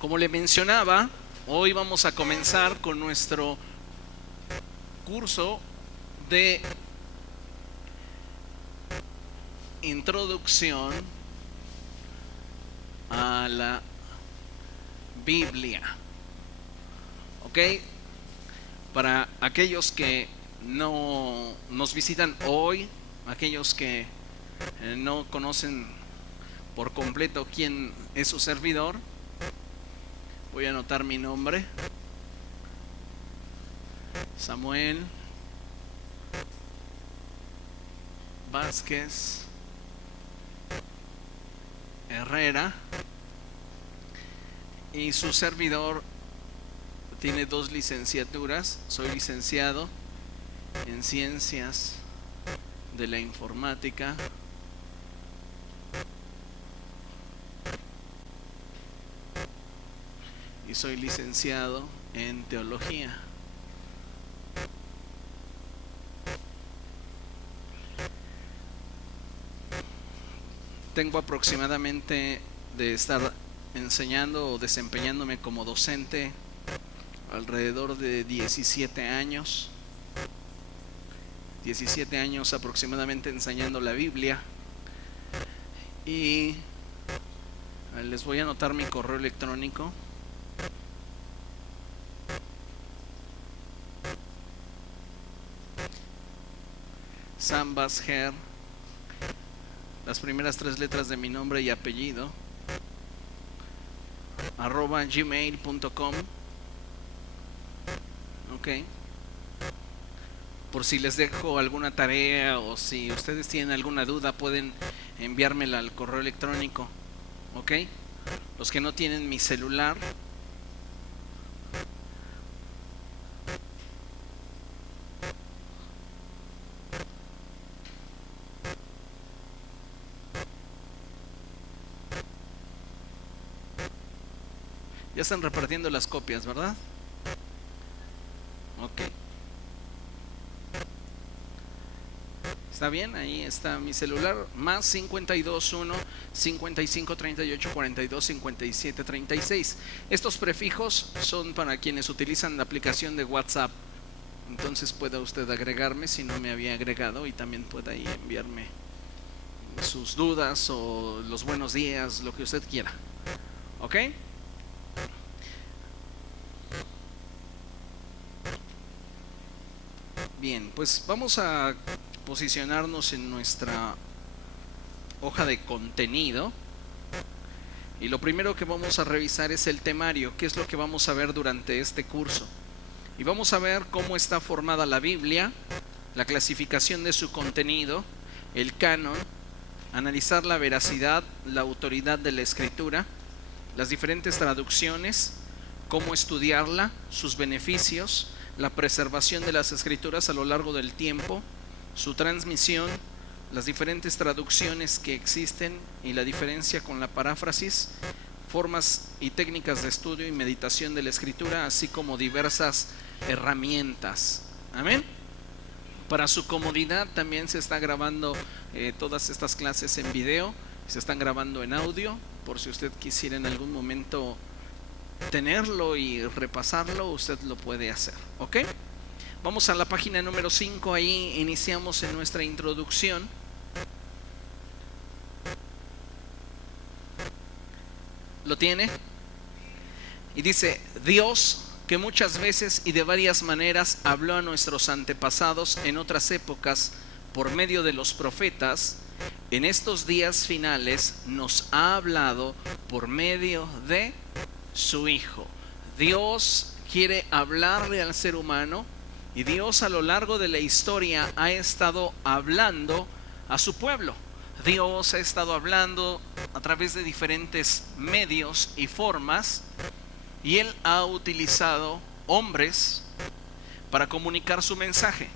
Como le mencionaba, hoy vamos a comenzar con nuestro curso de introducción a la Biblia. ¿Ok? Para aquellos que no nos visitan hoy, aquellos que no conocen por completo quién es su servidor, voy a anotar mi nombre: Samuel Vázquez Herrera. Y su servidor tiene 2 licenciaturas. Soy licenciado en Ciencias de la Informática y soy licenciado en Teología. Tengo aproximadamente de estar enseñando o desempeñándome como docente alrededor de 17 años. 17 años aproximadamente enseñando la Biblia. Y les voy a anotar mi correo electrónico: Sambasger, las primeras 3 letras de mi nombre y apellido, @gmail.com. Ok. Por si les dejo alguna tarea o si ustedes tienen alguna duda, pueden enviármela al correo electrónico. Ok. Los que no tienen mi celular, ya están repartiendo las copias, ¿verdad? Ok. Está bien, ahí está mi celular: más 521 55 38 42 57 36. Estos prefijos son para quienes utilizan la aplicación de WhatsApp. Entonces pueda usted agregarme si no me había agregado, y también pueda ahí enviarme sus dudas o los buenos días, lo que usted quiera. ¿Ok? Bien, pues vamos a posicionarnos en nuestra hoja de contenido. Y lo primero que vamos a revisar es el temario, qué es lo que vamos a ver durante este curso. Y vamos a ver cómo está formada la Biblia, la clasificación de su contenido, el canon, analizar la veracidad, la autoridad de la escritura, las diferentes traducciones, cómo estudiarla, sus beneficios, la preservación de las escrituras a lo largo del tiempo, su transmisión, las diferentes traducciones que existen y la diferencia con la paráfrasis, formas y técnicas de estudio y meditación de la escritura, así como diversas herramientas. Amén. Para su comodidad también se está grabando todas estas clases en video, se están grabando en audio, por si usted quisiera en algún momento tenerlo y repasarlo, usted lo puede hacer. ¿Ok? Vamos a la página número 5, ahí iniciamos en nuestra introducción. ¿Lo tiene? Y dice: Dios, que muchas veces y de varias maneras habló a nuestros antepasados en otras épocas por medio de los profetas, en estos días finales nos ha hablado por medio de su Hijo. Dios quiere hablarle al ser humano, y Dios a lo largo de la historia ha estado hablando a su pueblo. Dios ha estado hablando a través de diferentes medios y formas, y Él ha utilizado hombres para comunicar su mensaje.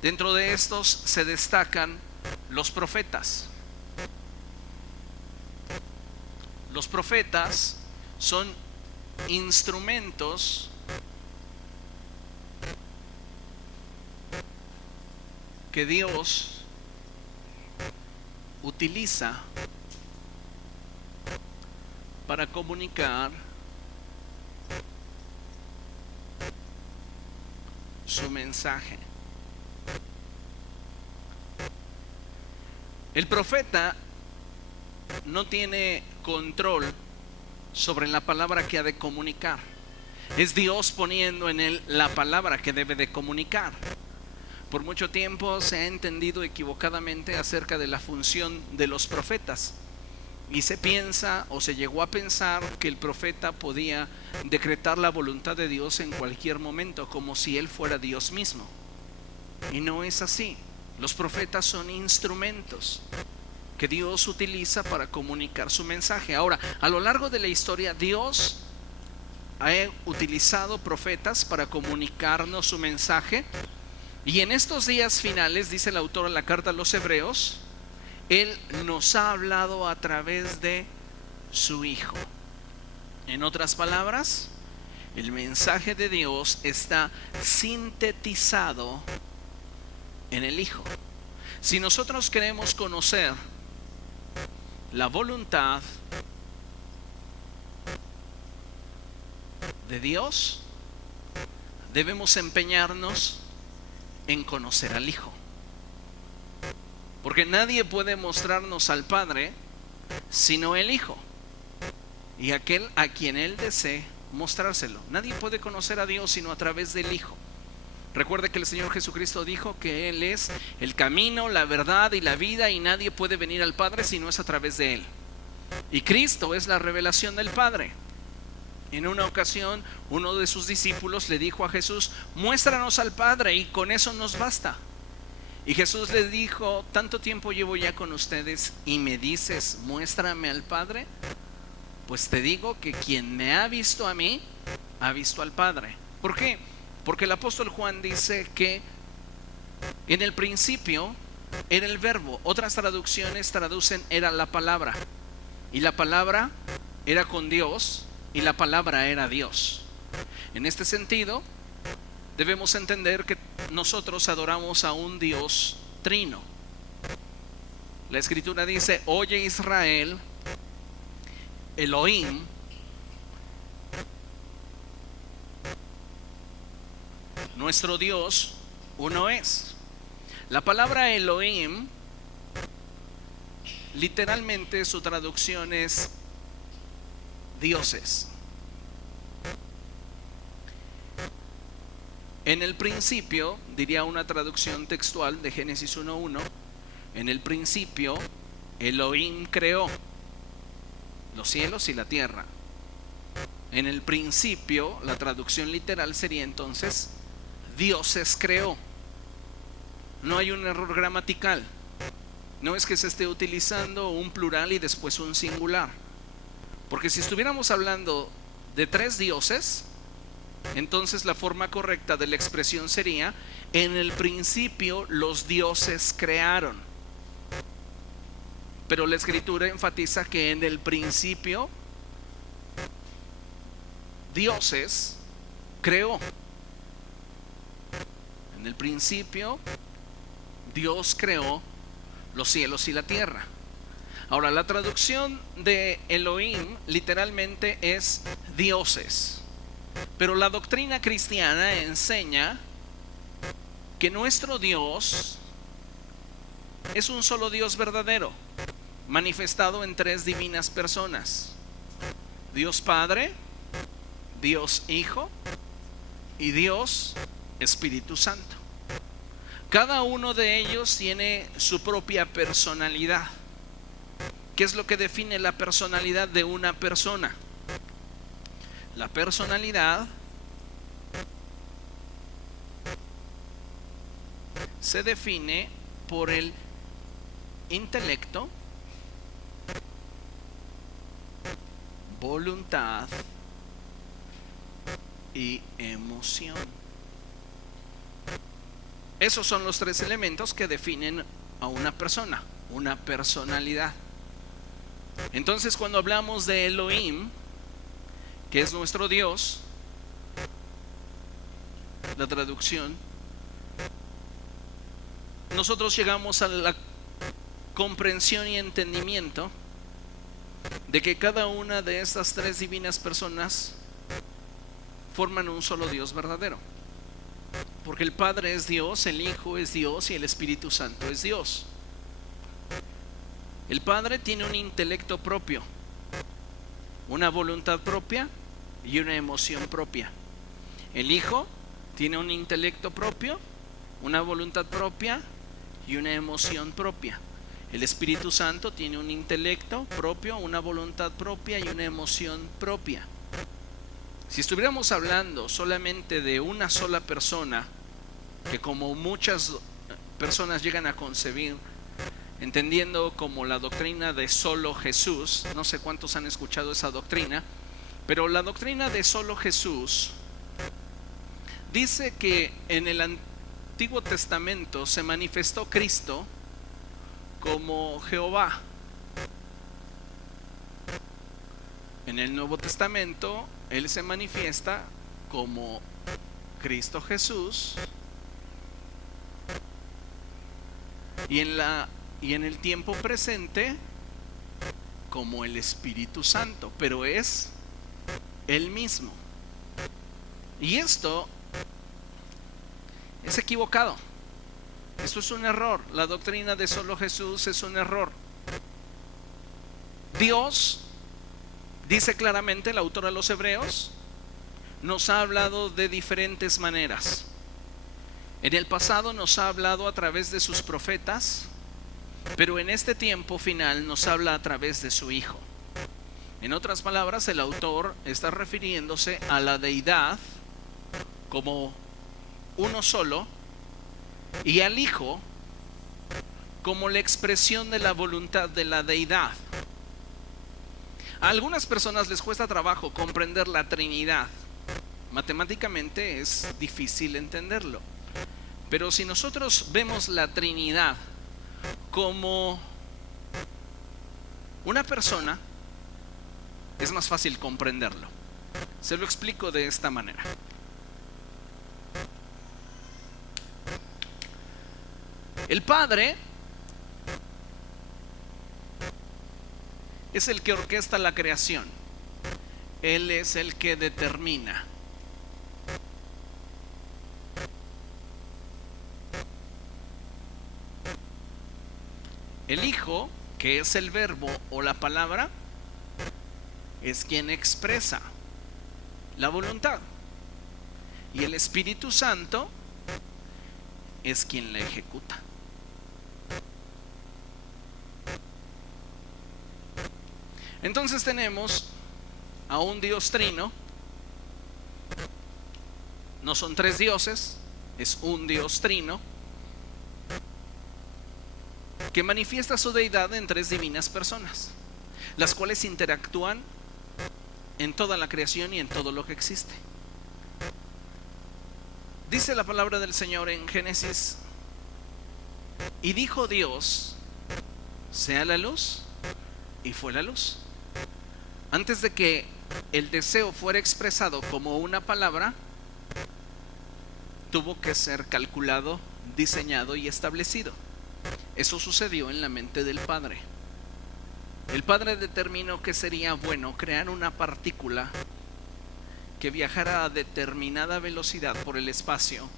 Dentro de estos se destacan los profetas. Los profetas son instrumentos que Dios utiliza para comunicar su mensaje. El profeta no tiene control sobre la palabra que ha de comunicar. Es Dios poniendo en él la palabra que debe de comunicar. Por mucho tiempo se ha entendido equivocadamente acerca de la función de los profetas. Y se piensa o se llegó a pensar que el profeta podía decretar la voluntad de Dios en cualquier momento, como si él fuera Dios mismo. Y no es así. Los profetas son instrumentos que Dios utiliza para comunicar su mensaje. Ahora, a lo largo de la historia, Dios ha utilizado profetas para comunicarnos su mensaje. Y en estos días finales, dice el autor en la carta a los Hebreos, Él nos ha hablado a través de su Hijo. En otras palabras, el mensaje de Dios está sintetizado en el Hijo. Si nosotros queremos conocer la voluntad de Dios, debemos empeñarnos en conocer al Hijo. Porque nadie puede mostrarnos al Padre sino el Hijo y aquel a quien Él desee mostrárselo. Nadie puede conocer a Dios sino a través del Hijo. Recuerde que el Señor Jesucristo dijo que Él es el camino, la verdad y la vida, y nadie puede venir al Padre si no es a través de Él. Y Cristo es la revelación del Padre. En una ocasión, uno de sus discípulos le dijo a Jesús: muéstranos al Padre y con eso nos basta. Y Jesús le dijo: tanto tiempo llevo ya con ustedes y me dices, muéstrame al Padre. Pues te digo que quien me ha visto a mí, ha visto al Padre. ¿Por qué? Porque el apóstol Juan dice que en el principio era el verbo. Otras traducciones traducen era la palabra. Y la palabra era con Dios y la palabra era Dios. En este sentido, debemos entender que nosotros adoramos a un Dios trino. La Escritura dice: oye Israel, Elohim, nuestro Dios, uno es. La palabra Elohim, literalmente su traducción es dioses. En el principio, diría una traducción textual de Génesis 1:1, en el principio Elohim creó los cielos y la tierra. En el principio, la traducción literal sería entonces dioses creó. No hay un error gramatical. No es que se esté utilizando un plural y después un singular. Porque si estuviéramos hablando de tres dioses, entonces la forma correcta de la expresión sería: en el principio los dioses crearon. Pero la Escritura enfatiza que en el principio dioses creó. En el principio Dios creó los cielos y la tierra. Ahora, la traducción de Elohim literalmente es dioses. Pero la doctrina cristiana enseña que nuestro Dios es un solo Dios verdadero, manifestado en tres divinas personas: Dios Padre, Dios Hijo y Dios Espíritu Santo. Cada uno de ellos tiene su propia personalidad. ¿Qué es lo que define la personalidad de una persona? La personalidad se define por el intelecto, voluntad y emoción. Esos son los tres elementos que definen a una persona, una personalidad. Entonces, cuando hablamos de Elohim, que es nuestro Dios, la traducción, nosotros llegamos a la comprensión y entendimiento de que cada una de estas tres divinas personas forman un solo Dios verdadero. Porque el Padre es Dios, el Hijo es Dios y el Espíritu Santo es Dios. El Padre tiene un intelecto propio, una voluntad propia y una emoción propia. El Hijo tiene un intelecto propio, una voluntad propia y una emoción propia. El Espíritu Santo tiene un intelecto propio, una voluntad propia y una emoción propia. Si estuviéramos hablando solamente de una sola persona, que como muchas personas llegan a concebir, entendiendo como la doctrina de solo Jesús, no sé cuántos han escuchado esa doctrina, pero la doctrina de solo Jesús dice que en el Antiguo Testamento se manifestó Cristo como Jehová. En el Nuevo Testamento Él se manifiesta como Cristo Jesús, y en el tiempo presente como el Espíritu Santo, pero es Él mismo. Y esto es equivocado. Esto es un error. La doctrina de solo Jesús es un error. Dios, dice claramente el autor a los Hebreos, nos ha hablado de diferentes maneras. En el pasado nos ha hablado a través de sus profetas, pero en este tiempo final nos habla a través de su Hijo. En otras palabras, el autor está refiriéndose a la deidad como uno solo y al Hijo como la expresión de la voluntad de la deidad. A algunas personas les cuesta trabajo comprender la Trinidad. Matemáticamente es difícil entenderlo. Pero si nosotros vemos la Trinidad como una persona, es más fácil comprenderlo. Se lo explico de esta manera. El Padre es el que orquesta la creación. Él es el que determina. El Hijo, que es el verbo o la palabra, es quien expresa la voluntad. Y el Espíritu Santo es quien la ejecuta. Entonces tenemos a un Dios trino. No son tres dioses, es un Dios trino que manifiesta su deidad en tres divinas personas, las cuales interactúan en toda la creación y en todo lo que existe. Dice la palabra del Señor en Génesis: y dijo Dios, sea la luz, y fue la luz. Antes de que el deseo fuera expresado como una palabra, tuvo que ser calculado, diseñado y establecido. Eso sucedió en la mente del Padre. El Padre determinó que sería bueno crear una partícula que viajara a determinada velocidad por el espacio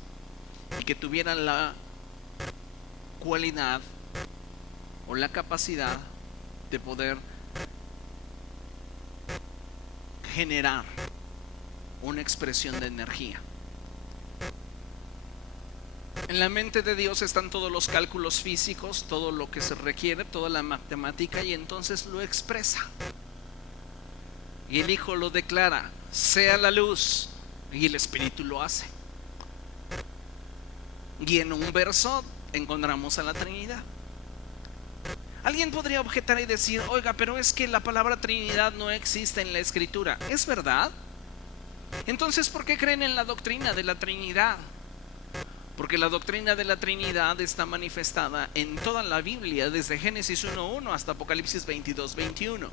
y que tuviera la cualidad o la capacidad de poder generar una expresión de energía. En la mente de Dios están todos los cálculos físicos, todo lo que se requiere, toda la matemática, y entonces lo expresa. Y el Hijo lo declara: sea la luz, y el Espíritu lo hace. Y en un verso encontramos a la Trinidad. Alguien podría objetar y decir: oiga, pero es que la palabra Trinidad no existe en la Escritura. ¿Es verdad? Entonces, ¿por qué creen en la doctrina de la Trinidad? Porque la doctrina de la Trinidad está manifestada en toda la Biblia, desde Génesis 1:1 hasta Apocalipsis 22:21.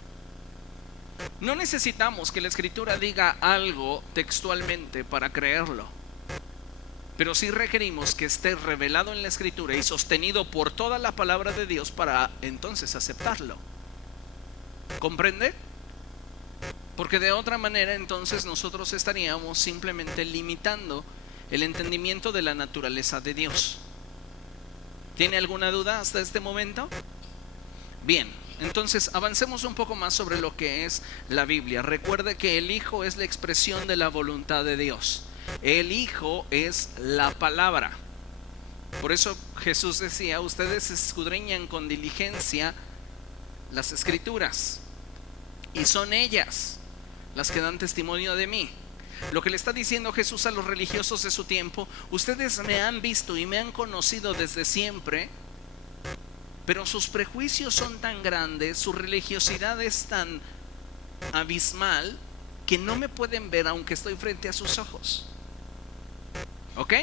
No necesitamos que la Escritura diga algo textualmente para creerlo, pero sí requerimos que esté revelado en la Escritura y sostenido por toda la palabra de Dios para entonces aceptarlo. ¿Comprende? Porque de otra manera entonces nosotros estaríamos simplemente limitando el entendimiento de la naturaleza de Dios. ¿Tiene alguna duda hasta este momento? Bien, entonces avancemos un poco más sobre lo que es la Biblia. Recuerde que el Hijo es la expresión de la voluntad de Dios. El Hijo es la palabra. Por eso Jesús decía: ustedes escudriñan con diligencia las Escrituras, y son ellas las que dan testimonio de mí. Lo que le está diciendo Jesús a los religiosos de su tiempo: ustedes me han visto y me han conocido desde siempre, pero sus prejuicios son tan grandes, su religiosidad es tan abismal, que no me pueden ver aunque estoy frente a sus ojos. ¿Ok?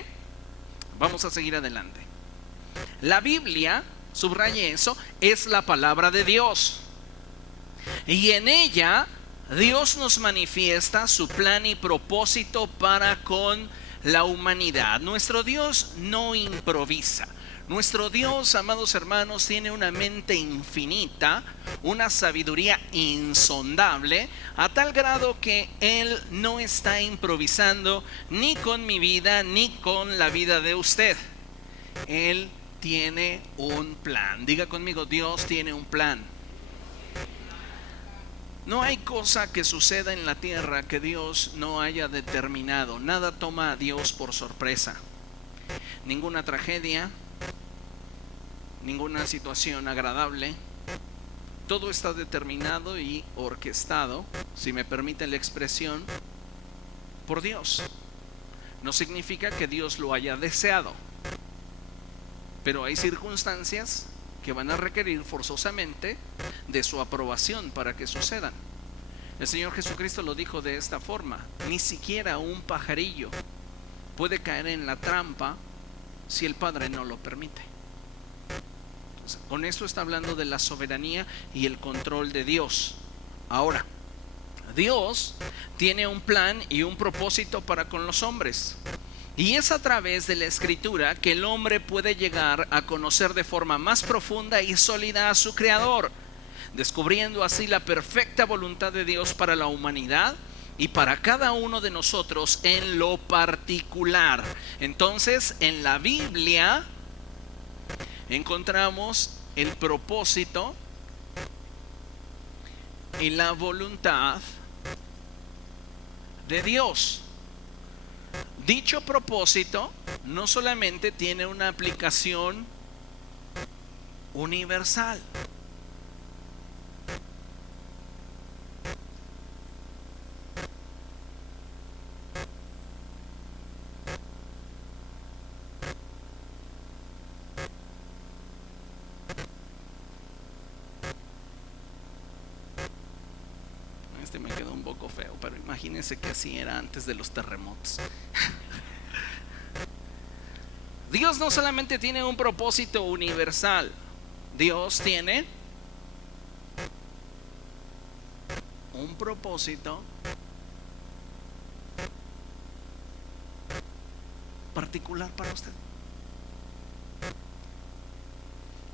Vamos a seguir adelante. La Biblia, subraye eso, es la palabra de Dios. Y en ella Dios nos manifiesta su plan y propósito para con la humanidad. Nuestro Dios no improvisa. Nuestro Dios, amados hermanos, tiene una mente infinita, una sabiduría insondable, a tal grado que Él no está improvisando ni con mi vida ni con la vida de usted. Él tiene un plan. Diga conmigo: Dios tiene un plan. No hay cosa que suceda en la tierra que Dios no haya determinado. Nada toma a Dios por sorpresa. Ninguna tragedia, ninguna situación agradable. Todo está determinado y orquestado, si me permite la expresión, por Dios. No significa que Dios lo haya deseado, pero hay circunstancias que van a requerir forzosamente de su aprobación para que sucedan. El Señor Jesucristo lo dijo de esta forma: ni siquiera un pajarillo puede caer en la trampa si el Padre no lo permite. Entonces, con esto está hablando de la soberanía y el control de Dios. Ahora, Dios tiene un plan y un propósito para con los hombres. Y es a través de la Escritura que el hombre puede llegar a conocer de forma más profunda y sólida a su Creador, descubriendo así la perfecta voluntad de Dios para la humanidad y para cada uno de nosotros en lo particular. Entonces, en la Biblia encontramos el propósito y la voluntad de Dios. Dicho propósito no solamente tiene una aplicación universal. Me quedó un poco feo, pero imagínense que así era antes de los terremotos. Dios no solamente tiene un propósito universal, Dios tiene un propósito particular para usted.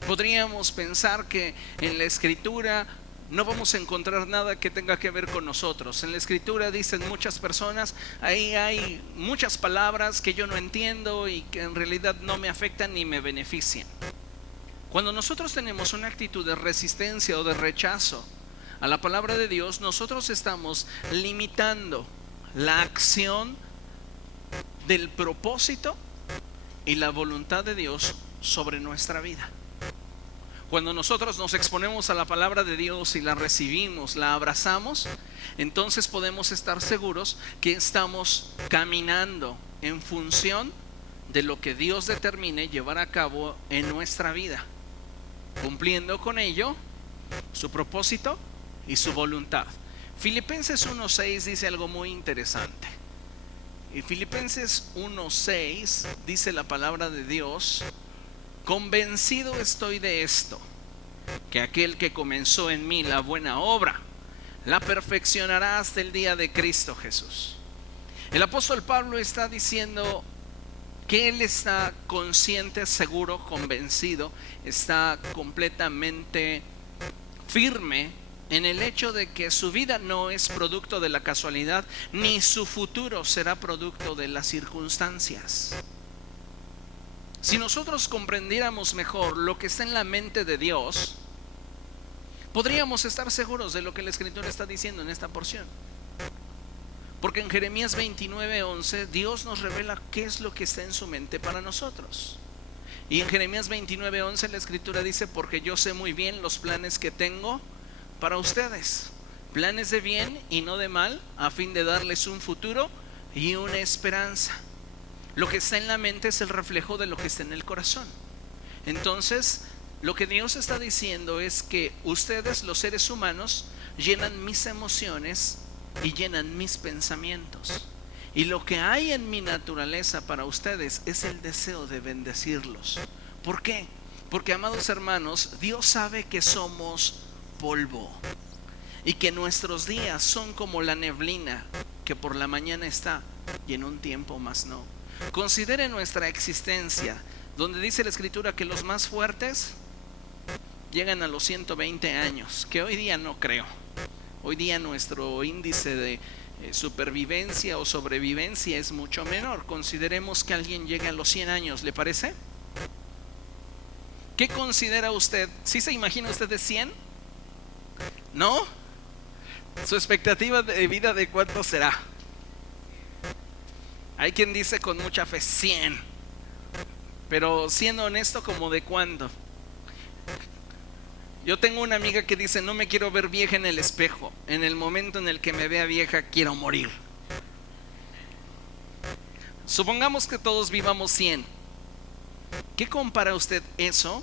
Podríamos pensar que en la Escritura no vamos a encontrar nada que tenga que ver con nosotros. En la Escritura dicen muchas personas: ahí hay muchas palabras que yo no entiendo y que en realidad no me afectan ni me benefician. Cuando nosotros tenemos una actitud de resistencia o de rechazo a la palabra de Dios, nosotros estamos limitando la acción del propósito y la voluntad de Dios sobre nuestra vida. Cuando nosotros nos exponemos a la palabra de Dios y la recibimos, la abrazamos, entonces podemos estar seguros que estamos caminando en función de lo que Dios determine llevar a cabo en nuestra vida, cumpliendo con ello su propósito y su voluntad. Filipenses 1:6 dice algo muy interesante. Y Filipenses 1:6 dice la palabra de Dios: convencido estoy de esto, que aquel que comenzó en mí la buena obra, la perfeccionará hasta el día de Cristo Jesús. El apóstol Pablo está diciendo que él está consciente, seguro, convencido, está completamente firme en el hecho de que su vida no es producto de la casualidad, ni su futuro será producto de las circunstancias. Si nosotros comprendiéramos mejor lo que está en la mente de Dios, podríamos estar seguros de lo que la Escritura está diciendo en esta porción. Porque en Jeremías 29:11 Dios nos revela qué es lo que está en su mente para nosotros. Y en Jeremías 29:11 la Escritura dice: porque yo sé muy bien los planes que tengo para ustedes, planes de bien y no de mal, a fin de darles un futuro y una esperanza. Lo que está en la mente es el reflejo de lo que está en el corazón. Entonces, lo que Dios está diciendo es que ustedes, los seres humanos, llenan mis emociones y llenan mis pensamientos. Y lo que hay en mi naturaleza para ustedes es el deseo de bendecirlos. ¿Por qué? Porque, amados hermanos, Dios sabe que somos polvo y que nuestros días son como la neblina que por la mañana está y en un tiempo más no. Considere nuestra existencia, donde dice la Escritura que los más fuertes llegan a los 120 años, que hoy día no creo. Hoy día nuestro índice de supervivencia o sobrevivencia es mucho menor. Consideremos que alguien llegue a los 100 años, ¿le parece? ¿Qué considera usted? ¿Sí se imagina usted de 100? ¿No? ¿Su expectativa de vida de cuánto será? Hay quien dice con mucha fe 100, pero siendo honesto, ¿como de cuándo? Yo tengo una amiga que dice: no me quiero ver vieja en el espejo. En el momento en el que me vea vieja, quiero morir. Supongamos que todos vivamos 100. ¿Qué compara usted eso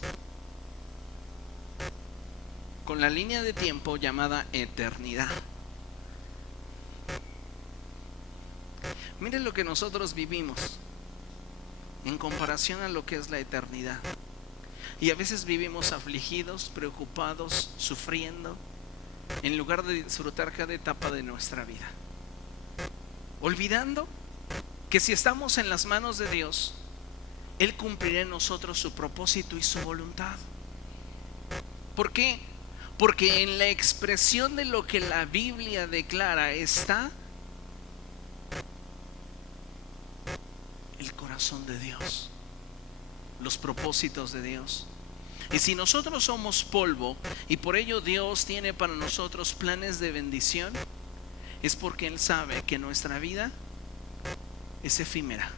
con la línea de tiempo llamada eternidad? Miren lo que nosotros vivimos en comparación a lo que es la eternidad. Y a veces vivimos afligidos, preocupados, sufriendo, en lugar de disfrutar cada etapa de nuestra vida, olvidando que si estamos en las manos de Dios, Él cumplirá en nosotros su propósito y su voluntad. ¿Por qué? Porque en la expresión de lo que la Biblia declara está el corazón de Dios, los propósitos de Dios. Y si nosotros somos polvo y por ello Dios tiene para nosotros planes de bendición, es porque Él sabe que nuestra vida es efímera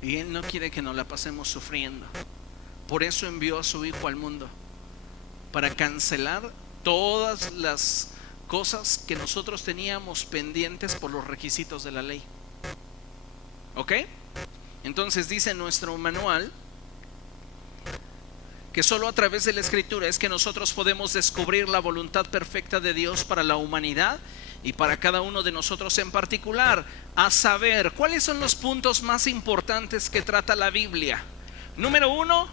y Él no quiere que nos la pasemos sufriendo. Por eso envió a su Hijo al mundo, para cancelar todas las cosas que nosotros teníamos pendientes por los requisitos de la ley. ¿Ok? Entonces dice nuestro manual que solo a través de la Escritura es que nosotros podemos descubrir la voluntad perfecta de Dios para la humanidad y para cada uno de nosotros en particular. A saber, ¿cuáles son los puntos más importantes que trata la Biblia? Número 1,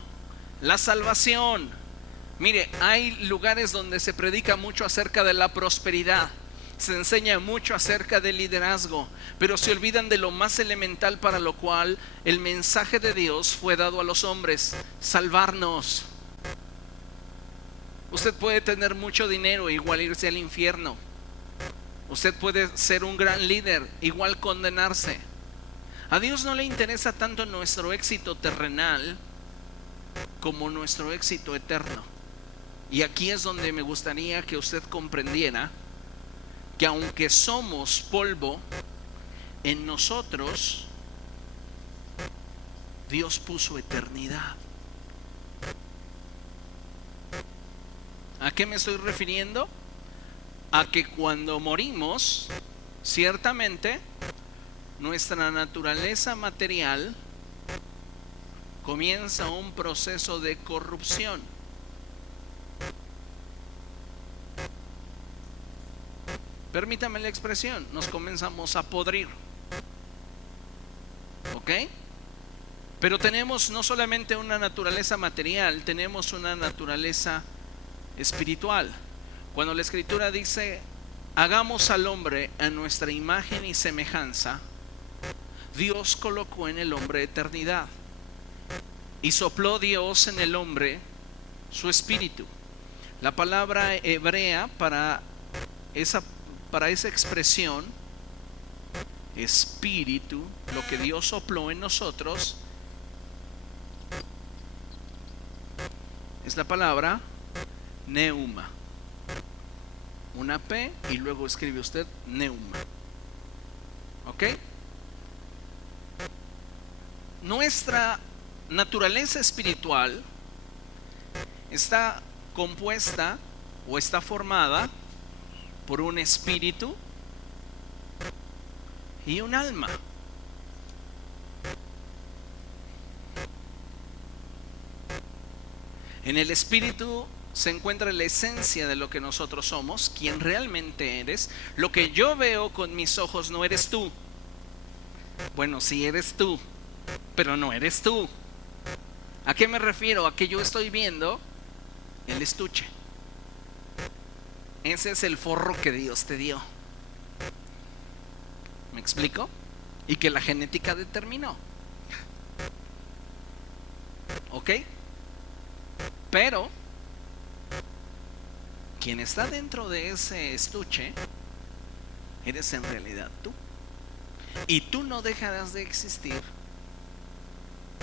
la salvación. Mire, hay lugares donde se predica mucho acerca de la prosperidad, se enseña mucho acerca del liderazgo, pero se olvidan de lo más elemental para lo cual el mensaje de Dios fue dado a los hombres: salvarnos. Usted puede tener mucho dinero, igual irse al infierno. Usted puede ser un gran líder, igual condenarse. A Dios no le interesa tanto nuestro éxito terrenal como nuestro éxito eterno. Y aquí es donde me gustaría que usted comprendiera que aunque somos polvo, en nosotros Dios puso eternidad. ¿A qué me estoy refiriendo? A que cuando morimos, ciertamente nuestra naturaleza material comienza un proceso de corrupción. Permítame la expresión, nos comenzamos a podrir. ¿Ok? Pero tenemos no solamente una naturaleza material, tenemos una naturaleza espiritual. Cuando la Escritura dice: hagamos al hombre a nuestra imagen y semejanza, Dios colocó en el hombre eternidad y sopló Dios en el hombre su espíritu. La palabra hebrea para esa expresión, espíritu, lo que Dios sopló en nosotros, es la palabra neuma. Una P y luego escribe usted neuma. ¿Ok? Nuestra naturaleza espiritual está compuesta o está formada por un espíritu y un alma. En el espíritu se encuentra la esencia de lo que nosotros somos, quien realmente eres. Lo que yo veo con mis ojos no eres tú. Bueno, sí eres tú, pero no eres tú. ¿A qué me refiero? A que yo estoy viendo el estuche. Ese es el forro que Dios te dio. ¿Me explico? Y que la genética determinó. ¿Ok? Pero quien está dentro de ese estuche eres en realidad tú. Y tú no dejarás de existir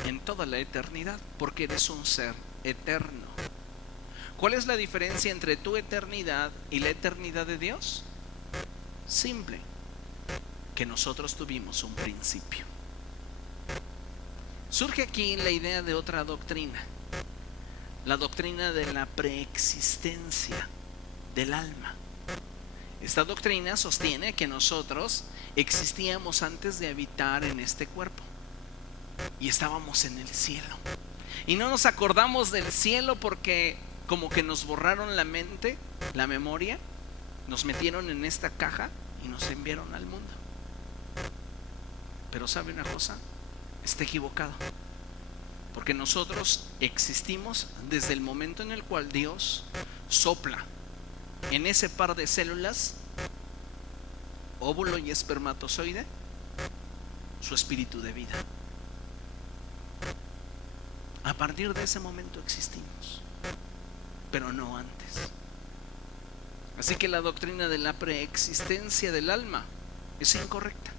en toda la eternidad, porque eres un ser eterno. ¿Cuál es la diferencia entre tu eternidad y la eternidad de Dios? Simple, que nosotros tuvimos un principio. Surge aquí la idea de otra doctrina, la doctrina de la preexistencia del alma. Esta doctrina sostiene que nosotros existíamos antes de habitar en este cuerpo y estábamos en el cielo, y no nos acordamos del cielo porque como que nos borraron la mente, la memoria, nos metieron en esta caja y nos enviaron al mundo. Pero ¿sabe una cosa? Está equivocado, porque nosotros existimos desde el momento en el cual Dios sopla en ese par de células, óvulo y espermatozoide, su espíritu de vida. A partir de ese momento existimos, pero no antes. Así que la doctrina de la preexistencia del alma es incorrecta.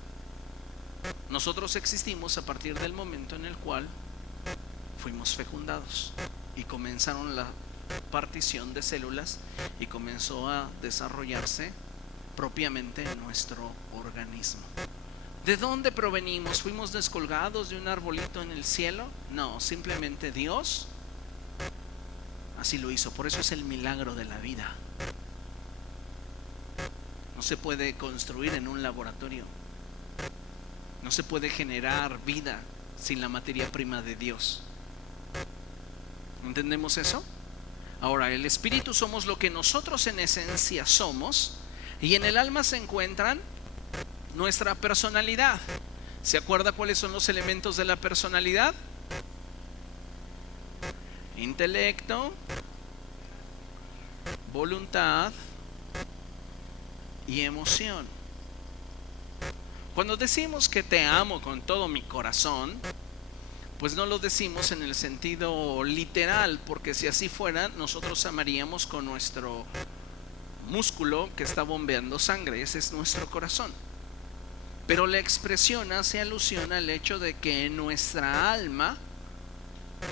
Nosotros existimos a partir del momento en el cual fuimos fecundados y comenzaron la partición de células y comenzó a desarrollarse propiamente en nuestro organismo. ¿De dónde provenimos? ¿Fuimos descolgados de un arbolito en el cielo? No, simplemente Dios así lo hizo. Por eso es el milagro de la vida. No se puede construir en un laboratorio. No se puede generar vida sin la materia prima de Dios. ¿Entendemos eso? Ahora, el espíritu somos lo que nosotros en esencia somos, y en el alma se encuentran nuestra personalidad. ¿Se acuerda cuáles son los elementos de la personalidad? Intelecto, voluntad y emoción. Cuando decimos que te amo con todo mi corazón, pues no lo decimos en el sentido literal, porque si así fuera, nosotros amaríamos con nuestro músculo que está bombeando sangre. Ese es nuestro corazón. Pero la expresión hace alusión al hecho de que en nuestra alma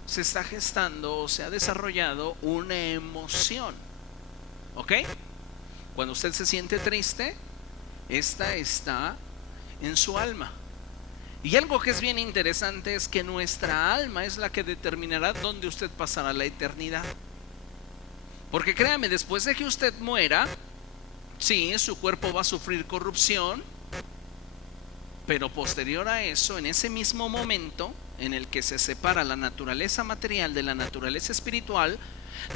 se está gestando o se ha desarrollado una emoción. ¿Ok? Cuando usted se siente triste, esta está en su alma. Y algo que es bien interesante es que nuestra alma es la que determinará dónde usted pasará la eternidad. Porque créame, después de que usted muera, sí, su cuerpo va a sufrir corrupción, pero posterior a eso, en ese mismo momento en el que se separa la naturaleza material de la naturaleza espiritual,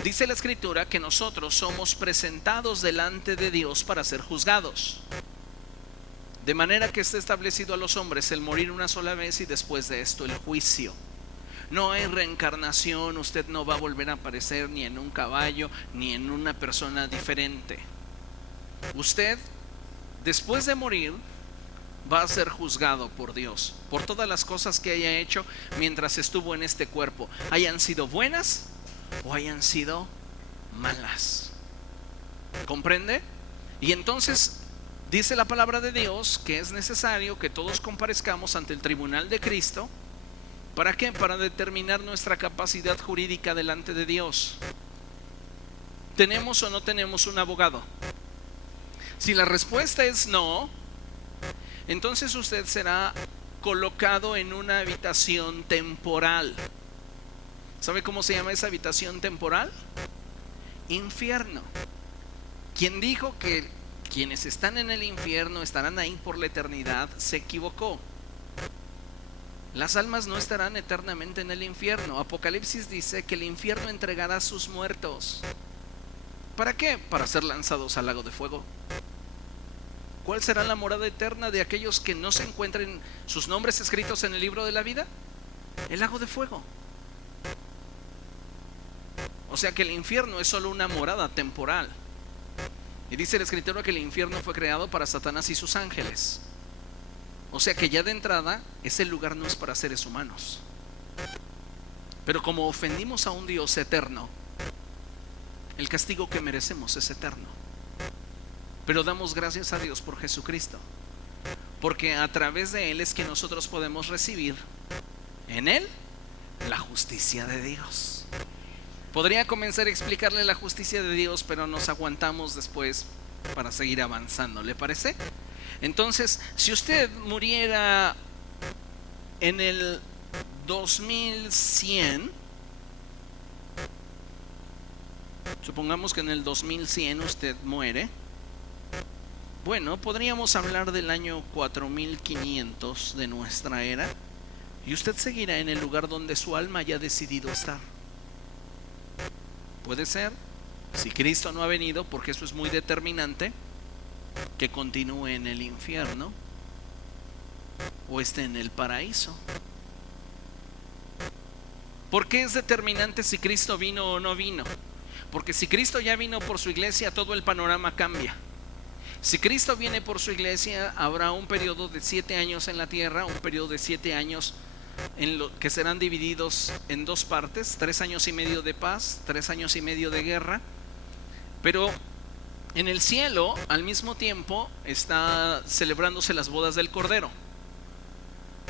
dice la Escritura que nosotros somos presentados delante de Dios para ser juzgados. De manera que está establecido a los hombres el morir una sola vez y después de esto el juicio. No hay reencarnación, usted no va a volver a aparecer ni en un caballo ni en una persona diferente. Usted, después de morir, va a ser juzgado por Dios por todas las cosas que haya hecho mientras estuvo en este cuerpo, hayan sido buenas o hayan sido malas. ¿Comprende? Y entonces dice la palabra de Dios que es necesario que todos comparezcamos ante el tribunal de Cristo. ¿Para qué? Para determinar nuestra capacidad jurídica delante de Dios. ¿Tenemos o no tenemos un abogado? Si la respuesta es no, entonces usted será colocado en una habitación temporal. ¿Sabe cómo se llama esa habitación temporal? Infierno. Quien dijo que quienes están en el infierno estarán ahí por la eternidad se equivocó. Las almas no estarán eternamente en el infierno. Apocalipsis dice que el infierno entregará a sus muertos. ¿Para qué? Para ser lanzados al lago de fuego. ¿Cuál será la morada eterna de aquellos que no se encuentren sus nombres escritos en el libro de la vida? El lago de fuego. O sea que el infierno es solo una morada temporal. Y dice el escritor que el infierno fue creado para Satanás y sus ángeles. O sea que ya de entrada ese lugar no es para seres humanos. Pero como ofendimos a un Dios eterno, el castigo que merecemos es eterno. Pero damos gracias a Dios por Jesucristo, porque a través de Él es que nosotros podemos recibir en Él la justicia de Dios. Podría comenzar a explicarle la justicia de Dios, pero nos aguantamos después para seguir avanzando. ¿Le parece? Entonces, si usted muriera en el 2100, supongamos que en el 2100 usted muere, bueno, podríamos hablar del año 4500 de nuestra era, y usted seguirá en el lugar donde su alma haya decidido estar. Puede ser, si Cristo no ha venido, porque eso es muy determinante, que continúe en el infierno o esté en el paraíso. ¿Por qué es determinante si Cristo vino o no vino? Porque si Cristo ya vino por su iglesia, todo el panorama cambia. Si Cristo viene por su iglesia, habrá un periodo de 7 años en la tierra, un periodo de 7 años que serán divididos en dos partes, 3 años y medio de paz, 3 años y medio de guerra. Pero en el cielo, al mismo tiempo, está celebrándose las bodas del Cordero.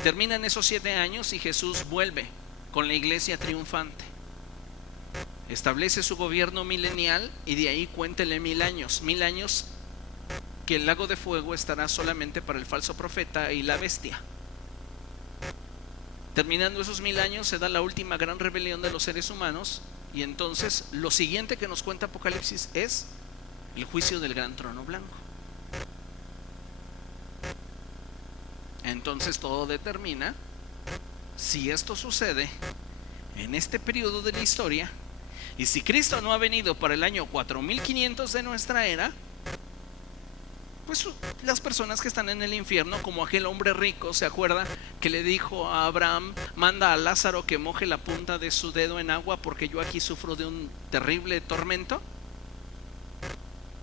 Terminan esos 7 años y Jesús vuelve con la iglesia triunfante. Establece su gobierno milenial y de ahí cuéntele 1000 años. 1000 años que el lago de fuego estará solamente para el falso profeta y la bestia. Terminando esos 1000 años se da la última gran rebelión de los seres humanos. Y entonces lo siguiente que nos cuenta Apocalipsis es el juicio del gran trono blanco. Entonces todo determina si esto sucede en este periodo de la historia. Y si Cristo no ha venido para el año 4500 de nuestra era, pues las personas que están en el infierno, como aquel hombre rico, ¿se acuerda? Que le dijo a Abraham: manda a Lázaro que moje la punta de su dedo en agua porque yo aquí sufro de un terrible tormento.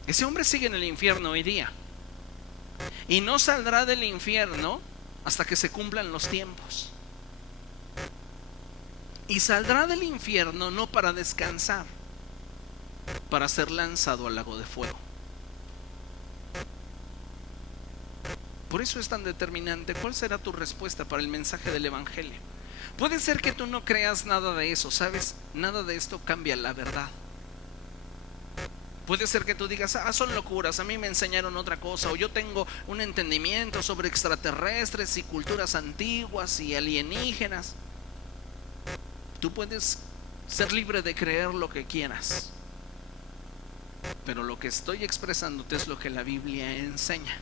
Ese hombre sigue en el infierno hoy día y no saldrá del infierno hasta que se cumplan los tiempos. Y saldrá del infierno no para descansar, para ser lanzado al lago de fuego. Por eso es tan determinante cuál será tu respuesta para el mensaje del evangelio. Puede ser que tú no creas nada de eso, ¿sabes? Nada de esto cambia la verdad. Puede ser que tú digas: son locuras, a mí me enseñaron otra cosa, o yo tengo un entendimiento sobre extraterrestres y culturas antiguas y alienígenas. Tú puedes ser libre de creer lo que quieras, pero lo que estoy expresándote es lo que la Biblia enseña.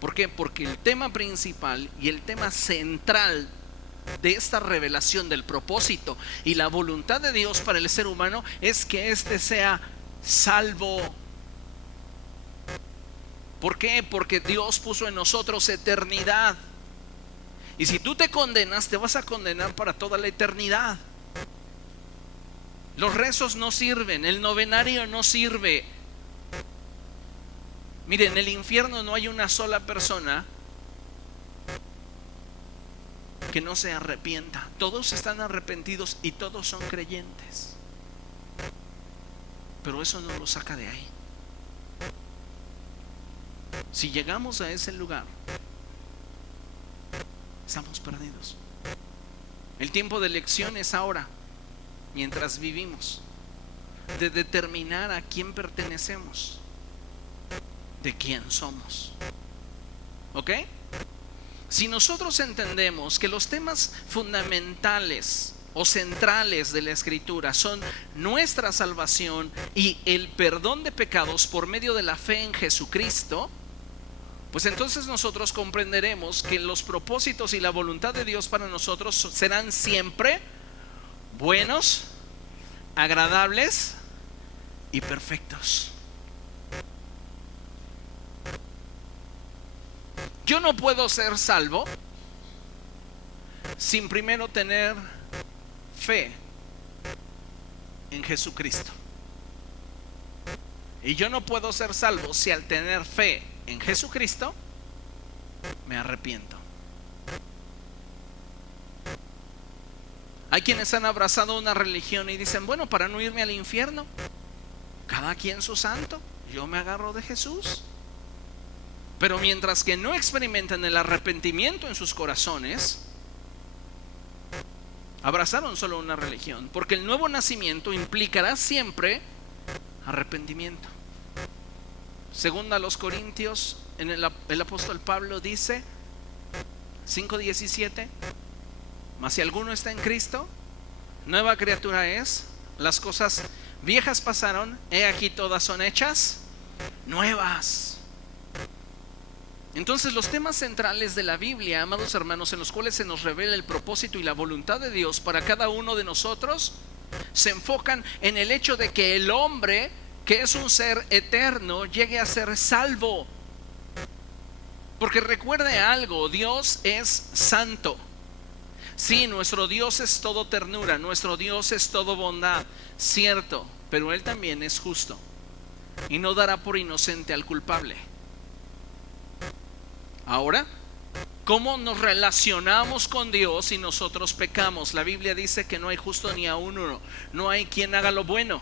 ¿Por qué? Porque el tema principal y el tema central de esta revelación del propósito y la voluntad de Dios para el ser humano es que éste sea salvo. ¿Por qué? Porque Dios puso en nosotros eternidad. Y si tú te condenas, te vas a condenar para toda la eternidad. Los rezos no sirven, el novenario no sirve. Miren, en el infierno no hay una sola persona que no se arrepienta. Todos están arrepentidos y todos son creyentes. pero eso no lo saca de ahí. Si llegamos a ese lugar, estamos perdidos. El tiempo de elección es ahora, mientras vivimos, de determinar a quién pertenecemos, de quién somos. ¿Ok? Si nosotros entendemos que los temas fundamentales o centrales de la Escritura son nuestra salvación y el perdón de pecados por medio de la fe en Jesucristo, pues entonces nosotros comprenderemos que los propósitos y la voluntad de Dios para nosotros serán siempre buenos, agradables y perfectos. Yo no puedo ser salvo sin primero tener fe en Jesucristo. Y yo no puedo ser salvo si al tener fe en Jesucristo me arrepiento. Hay quienes han abrazado una religión y dicen, bueno, para no irme al infierno, cada quien su santo, yo me agarro de Jesús. Pero mientras que no experimentan el arrepentimiento en sus corazones, abrazaron solo una religión, porque el nuevo nacimiento implicará siempre arrepentimiento. Según a los Corintios, el apóstol Pablo dice 5:17, mas si alguno está en Cristo, nueva criatura es, las cosas viejas pasaron, he aquí todas son hechas nuevas. Entonces los temas centrales de la Biblia, amados hermanos, en los cuales se nos revela el propósito y la voluntad de Dios para cada uno de nosotros, se enfocan en el hecho de que el hombre, que es un ser eterno, llegue a ser salvo. Porque recuerde algo, Dios es santo. Sí, nuestro Dios es todo ternura, nuestro Dios es todo bondad, cierto, pero Él también es justo y no dará por inocente al culpable. Ahora, ¿cómo nos relacionamos con Dios si nosotros pecamos? La Biblia dice que no hay justo ni aún uno, no hay quien haga lo bueno.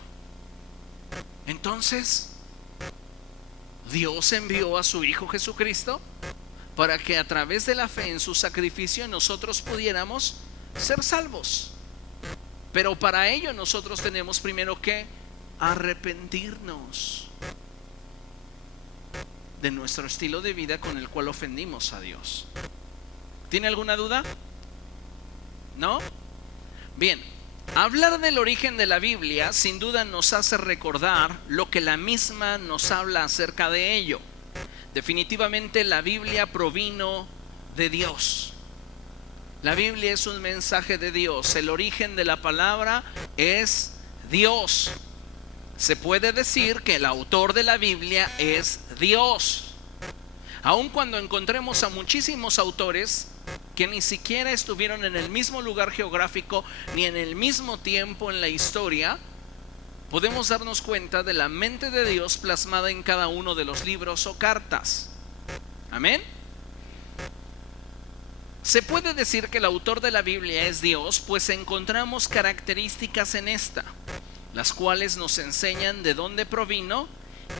Entonces, Dios envió a su Hijo Jesucristo para que a través de la fe en su sacrificio nosotros pudiéramos ser salvos. Pero para ello nosotros tenemos primero que arrepentirnos de nuestro estilo de vida con el cual ofendimos a Dios. ¿Tiene alguna duda? ¿No? Bien, hablar del origen de la Biblia sin duda nos hace recordar lo que la misma nos habla acerca de ello. Definitivamente la Biblia provino de Dios. La Biblia es un mensaje de Dios. El origen de la palabra es Dios. Se puede decir que el autor de la Biblia es Dios. Aun cuando encontremos a muchísimos autores que ni siquiera estuvieron en el mismo lugar geográfico ni en el mismo tiempo en la historia, podemos darnos cuenta de la mente de Dios plasmada en cada uno de los libros o cartas. Amén. Se puede decir que el autor de la Biblia es Dios, pues encontramos características en esta, las cuales nos enseñan de dónde provino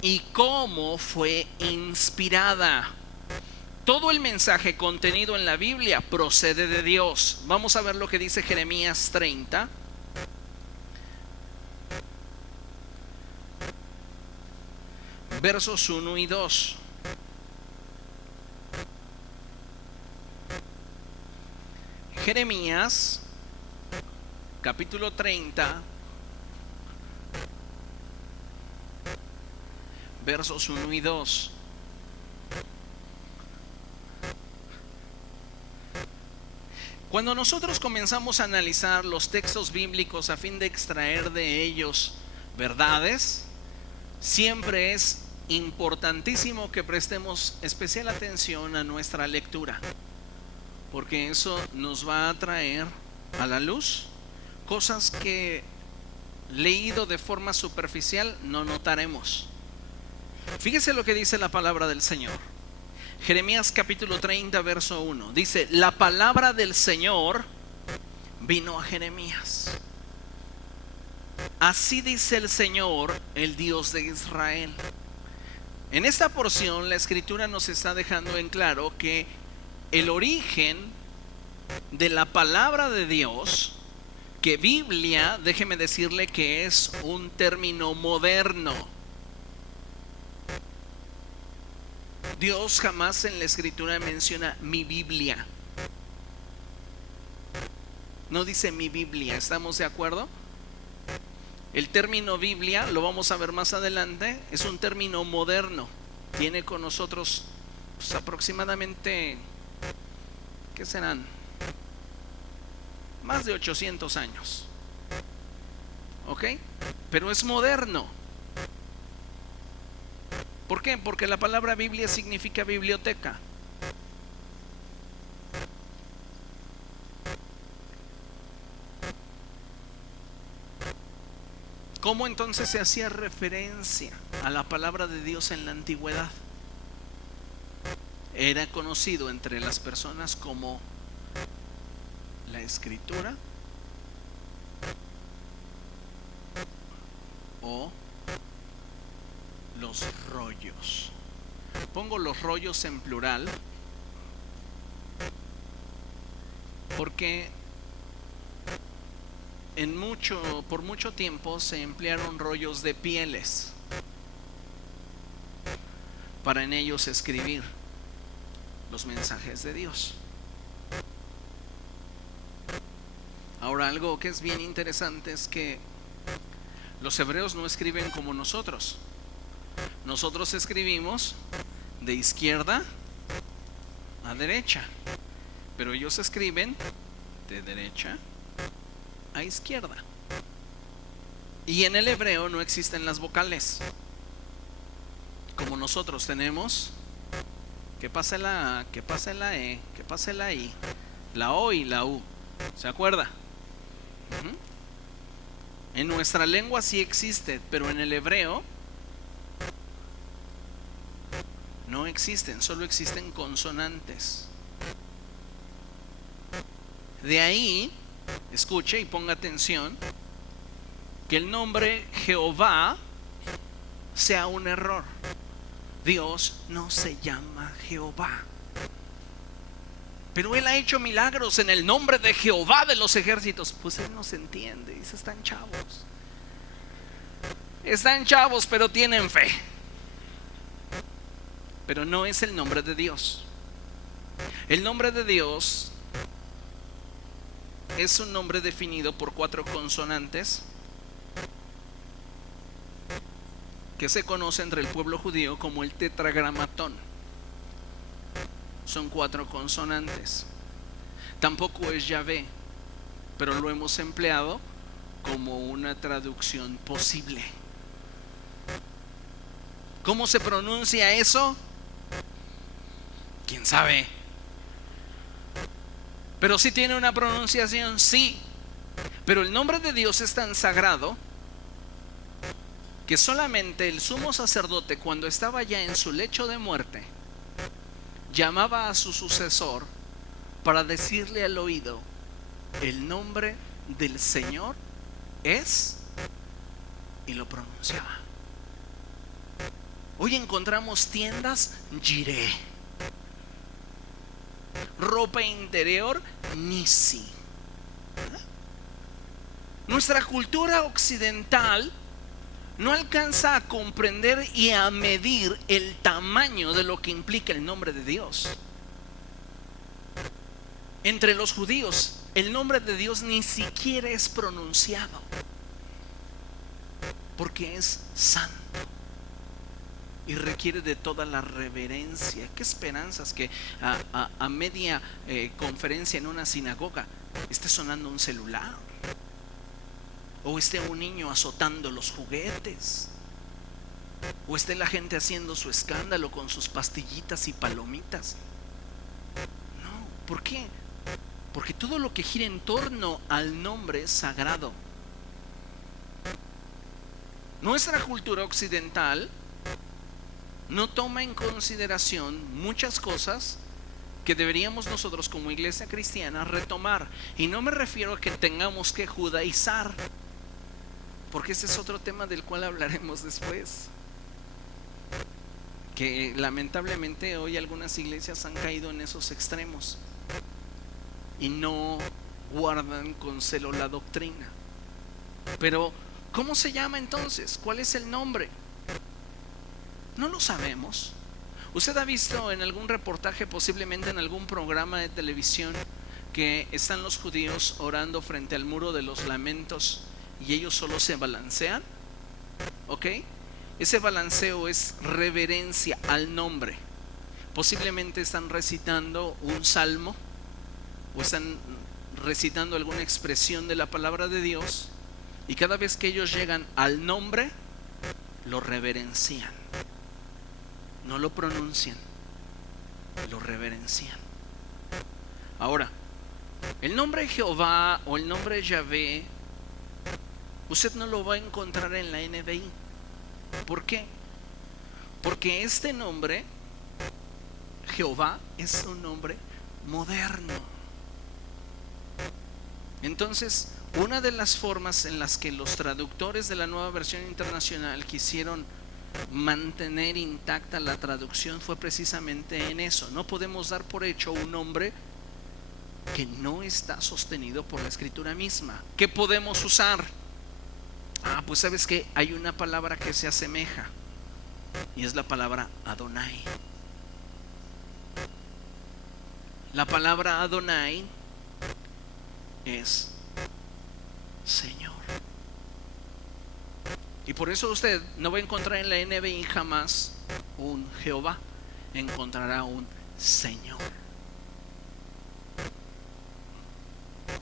y cómo fue inspirada. Todo el mensaje contenido en la Biblia procede de Dios. Vamos a ver lo que dice Jeremías 30. Versos 1 y 2. Jeremías, capítulo 30, versos 1 y 2. Cuando nosotros comenzamos a analizar los textos bíblicos a fin de extraer de ellos verdades, siempre es importantísimo que prestemos especial atención a nuestra lectura, porque eso nos va a traer a la luz cosas que leído de forma superficial no notaremos. Fíjese lo que dice la palabra del Señor. Jeremías capítulo 30 verso 1 dice: la palabra del Señor vino a Jeremías. Así dice el Señor, el Dios de Israel. En esta porción la escritura nos está dejando en claro que el origen de la palabra de Dios, que Biblia, déjeme decirle que es un término moderno. Dios jamás en la escritura menciona mi Biblia. No dice mi Biblia, ¿estamos de acuerdo? El término Biblia, lo vamos a ver más adelante, es un término moderno. Tiene con nosotros pues, aproximadamente, ¿qué serán? Más de 800 años. ¿Ok? Pero es moderno. ¿Por qué? Porque la palabra Biblia significa biblioteca. ¿Cómo entonces se hacía referencia a la palabra de Dios en la antigüedad? Era conocido entre las personas como la escritura o los rollos. Pongo los rollos en plural porque por mucho tiempo se emplearon rollos de pieles para en ellos escribir los mensajes de Dios. Ahora, algo que es bien interesante es que los hebreos no escriben como nosotros. Nosotros escribimos de izquierda a derecha, pero ellos escriben de derecha a izquierda. Y en el hebreo no existen las vocales como nosotros tenemos. Que pase la A, que pase la E, que pase la I, la O y la U. ¿Se acuerda? En nuestra lengua sí existe, pero en el hebreo no existen, solo existen consonantes. De ahí, escuche y ponga atención, que el nombre Jehová sea un error. Dios no se llama Jehová, pero Él ha hecho milagros en el nombre de Jehová de los ejércitos. Pues Él no se entiende, dice, están chavos, pero tienen fe. Pero no es el nombre de Dios. El nombre de Dios es un nombre definido por 4 consonantes que se conoce entre el pueblo judío como el tetragramatón. Son 4 consonantes. Tampoco es Yahvé, pero lo hemos empleado como una traducción posible. ¿Cómo se pronuncia eso? ¿Quién sabe? Pero sí tiene una pronunciación, sí. Pero el nombre de Dios es tan sagrado que solamente el sumo sacerdote, cuando estaba ya en su lecho de muerte, llamaba a su sucesor para decirle al oído: el nombre del Señor es, y lo pronunciaba. Hoy encontramos tiendas Jireh, ropa interior Nisi. Nuestra cultura occidental no alcanza a comprender y a medir el tamaño de lo que implica el nombre de Dios. Entre los judíos, el nombre de Dios ni siquiera es pronunciado, porque es santo y requiere de toda la reverencia. ¿Qué esperanzas que a media conferencia en una sinagoga esté sonando un celular? O esté un niño azotando los juguetes, o esté la gente haciendo su escándalo con sus pastillitas y palomitas. No, ¿por qué? Porque todo lo que gira en torno al nombre es sagrado. Nuestra cultura occidental no toma en consideración muchas cosas que deberíamos nosotros como iglesia cristiana retomar. Y no me refiero a que tengamos que judaizar, porque ese es otro tema del cual hablaremos después, que lamentablemente hoy algunas iglesias han caído en esos extremos y no guardan con celo la doctrina. Pero ¿cómo se llama entonces? ¿Cuál es el nombre? No lo sabemos. ¿Usted ha visto en algún reportaje, posiblemente en algún programa de televisión, que están los judíos orando frente al muro de los lamentos y ellos solo se balancean? ¿Ok? Ese balanceo es reverencia al nombre. Posiblemente están recitando un salmo o están recitando alguna expresión de la palabra de Dios, y cada vez que ellos llegan al nombre, lo reverencian. No lo pronuncian, lo reverencian. Ahora, el nombre Jehová o el nombre Yahvé, usted no lo va a encontrar en la NBI. ¿Por qué? Porque este nombre, Jehová, es un nombre moderno. Entonces, una de las formas en las que los traductores de la Nueva Versión Internacional quisieron mantener intacta la traducción fue precisamente en eso. No podemos dar por hecho un nombre que no está sostenido por la Escritura misma. ¿Qué podemos usar? Pues sabes que hay una palabra que se asemeja, y es la palabra Adonai. La palabra Adonai es Señor. Y por eso usted no va a encontrar en la NBI jamás un Jehová, encontrará un Señor.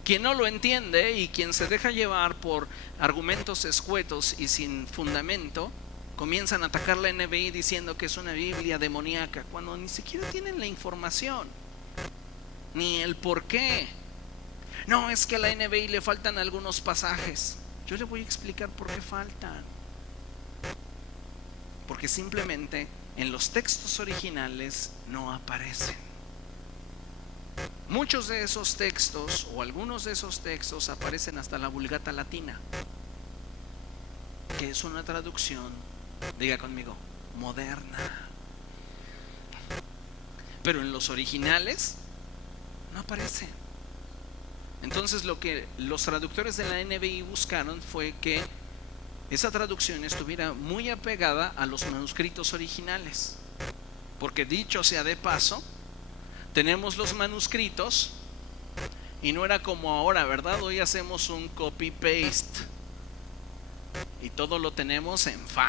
Quien no lo entiende y quien se deja llevar por argumentos escuetos y sin fundamento, comienzan a atacar la NBI diciendo que es una Biblia demoníaca, cuando ni siquiera tienen la información ni el por qué. No, es que a la NBI le faltan algunos pasajes. Yo le voy a explicar por qué faltan. Porque simplemente en los textos originales no aparecen. Muchos de esos textos o algunos de esos textos aparecen hasta la Vulgata Latina, que es una traducción, diga conmigo, moderna. Pero en los originales no aparecen. Entonces lo que los traductores de la NBI buscaron fue que esa traducción estuviera muy apegada a los manuscritos originales, porque dicho sea de paso, tenemos los manuscritos y no era como ahora, ¿verdad? Hoy hacemos un copy-paste y todo lo tenemos en fa.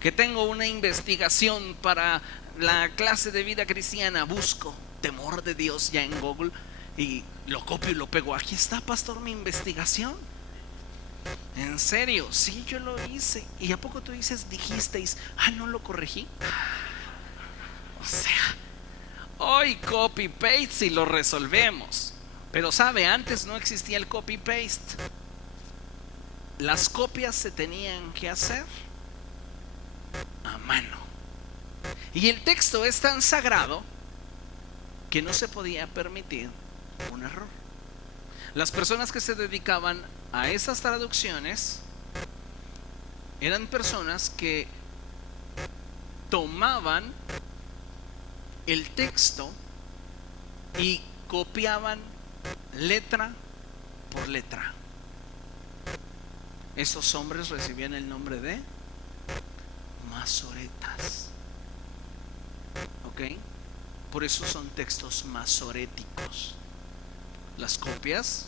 Que tengo una investigación para la clase de vida cristiana, busco temor de Dios ya en Google y lo copio y lo pego. Aquí está, pastor, mi investigación. ¿En serio? Sí, yo lo hice. ¿Y a poco tú dijisteis, no lo corregí? O sea, hoy copy paste y lo resolvemos. Pero sabe, antes no existía el copy paste. Las copias se tenían que hacer a mano. Y el texto es tan sagrado que no se podía permitir un error. Las personas que se dedicaban a esas traducciones eran personas que tomaban el texto y copiaban letra por letra. Esos hombres recibían el nombre de masoretas. ¿Ok? Por eso son textos masoréticos. Las copias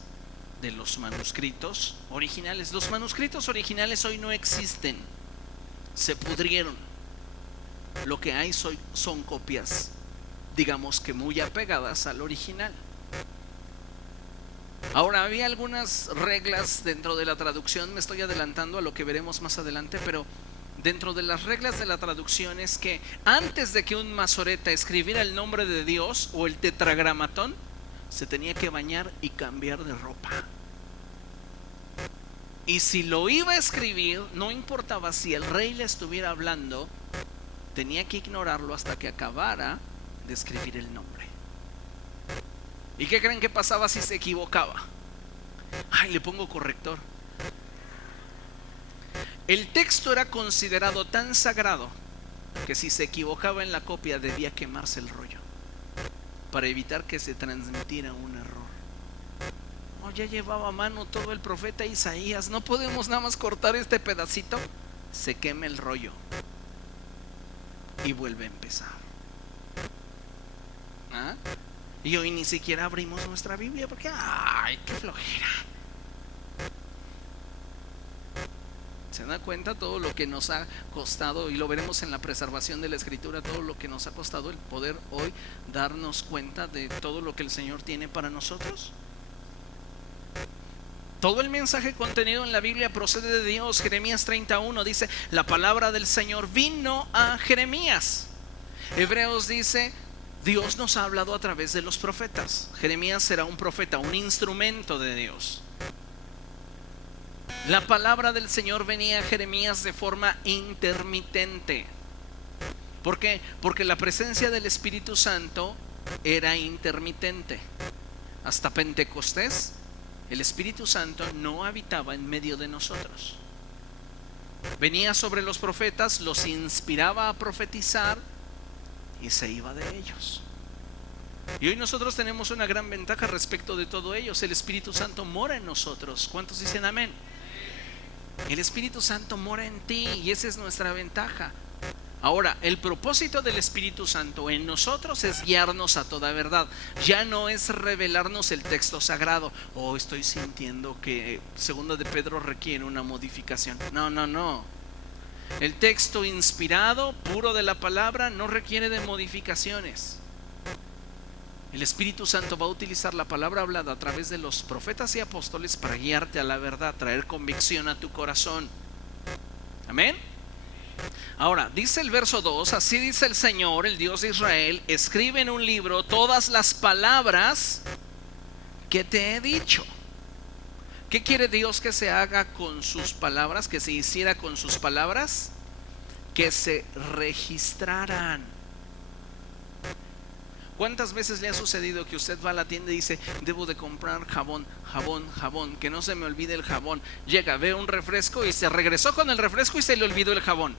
de los manuscritos originales. Los manuscritos originales hoy no existen, se pudrieron. Lo que hay son copias, digamos que muy apegadas al original. Ahora, había algunas reglas dentro de la traducción, me estoy adelantando a lo que veremos más adelante, pero dentro de las reglas de la traducción es que antes de que un masoreta escribiera el nombre de Dios o el tetragramatón, se tenía que bañar y cambiar de ropa. Y si lo iba a escribir, no importaba si el rey le estuviera hablando, tenía que ignorarlo hasta que acabara de escribir el nombre. ¿Y qué creen que pasaba si se equivocaba? Le pongo corrector. El texto era considerado tan sagrado que si se equivocaba en la copia debía quemarse el rollo para evitar que se transmitiera un error. Oh, ya llevaba a mano todo el profeta Isaías, no podemos nada más cortar este pedacito. Se quema el rollo y vuelve a empezar. ¿Ah? Y hoy ni siquiera abrimos nuestra Biblia porque ¡ay, qué flojera! ¿Se da cuenta todo lo que nos ha costado? Y lo veremos en la preservación de la Escritura, todo lo que nos ha costado el poder hoy darnos cuenta de todo lo que el Señor tiene para nosotros. Todo el mensaje contenido en la Biblia procede de Dios. Jeremías 31 dice: la palabra del Señor vino a Jeremías. Hebreos dice: Dios nos ha hablado a través de los profetas. Jeremías será un profeta, un instrumento de Dios. La palabra del Señor venía a Jeremías de forma intermitente. ¿Por qué? Porque la presencia del Espíritu Santo era intermitente. Hasta Pentecostés, el Espíritu Santo no habitaba en medio de nosotros. Venía sobre los profetas, los inspiraba a profetizar y se iba de ellos. Y hoy nosotros tenemos una gran ventaja respecto de todo ellos. El Espíritu Santo mora en nosotros. ¿Cuántos dicen amén? El Espíritu Santo mora en ti y esa es nuestra ventaja. Ahora, el propósito del Espíritu Santo en nosotros es guiarnos a toda verdad. Ya no es revelarnos el texto sagrado. Oh, estoy sintiendo que Segunda de Pedro requiere una modificación. No. El texto inspirado, puro de la palabra, no requiere de modificaciones. El Espíritu Santo va a utilizar la palabra hablada a través de los profetas y apóstoles para guiarte a la verdad, traer convicción a tu corazón. Amén. Ahora, dice el verso 2: así dice el Señor, el Dios de Israel: escribe en un libro todas las palabras que te he dicho. ¿Qué quiere Dios que se haga con sus palabras? Que se hiciera con sus palabras, que se registraran. ¿Cuántas veces le ha sucedido que usted va a la tienda y dice: debo de comprar jabón, que no se me olvide el jabón? Llega, ve un refresco y se regresó con el refresco y se le olvidó el jabón.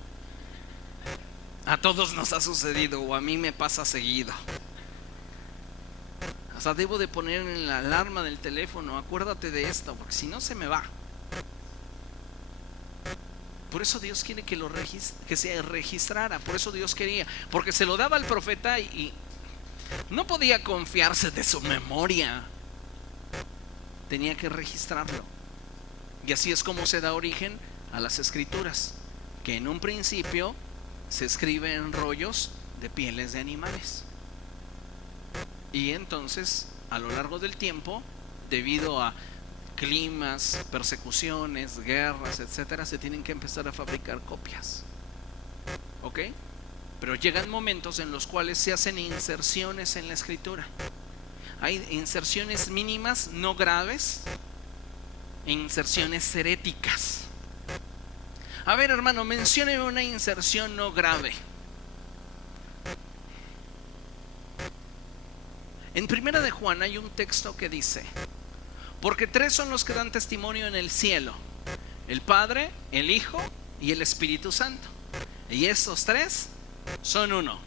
A todos nos ha sucedido, o a mí me pasa seguido. Hasta debo de poner en la alarma del teléfono: acuérdate de esto, porque si no se me va. Por eso Dios quiere que se registrara. Por eso Dios quería, porque se lo daba al profeta y no podía confiarse de su memoria. Tenía que registrarlo. Y así es como se da origen a las escrituras, que en un principio se escribe en rollos de pieles de animales. Y entonces, a lo largo del tiempo, debido a climas, persecuciones, guerras, etcétera, se tienen que empezar a fabricar copias. ¿Ok? Pero llegan momentos en los cuales se hacen inserciones en la escritura. Hay inserciones mínimas, no graves, e inserciones heréticas. A ver, hermano, mencióneme una inserción no grave. En Primera de Juan hay un texto que dice: porque tres son los que dan testimonio en el cielo: el Padre, el Hijo y el Espíritu Santo. Y estos tres son uno.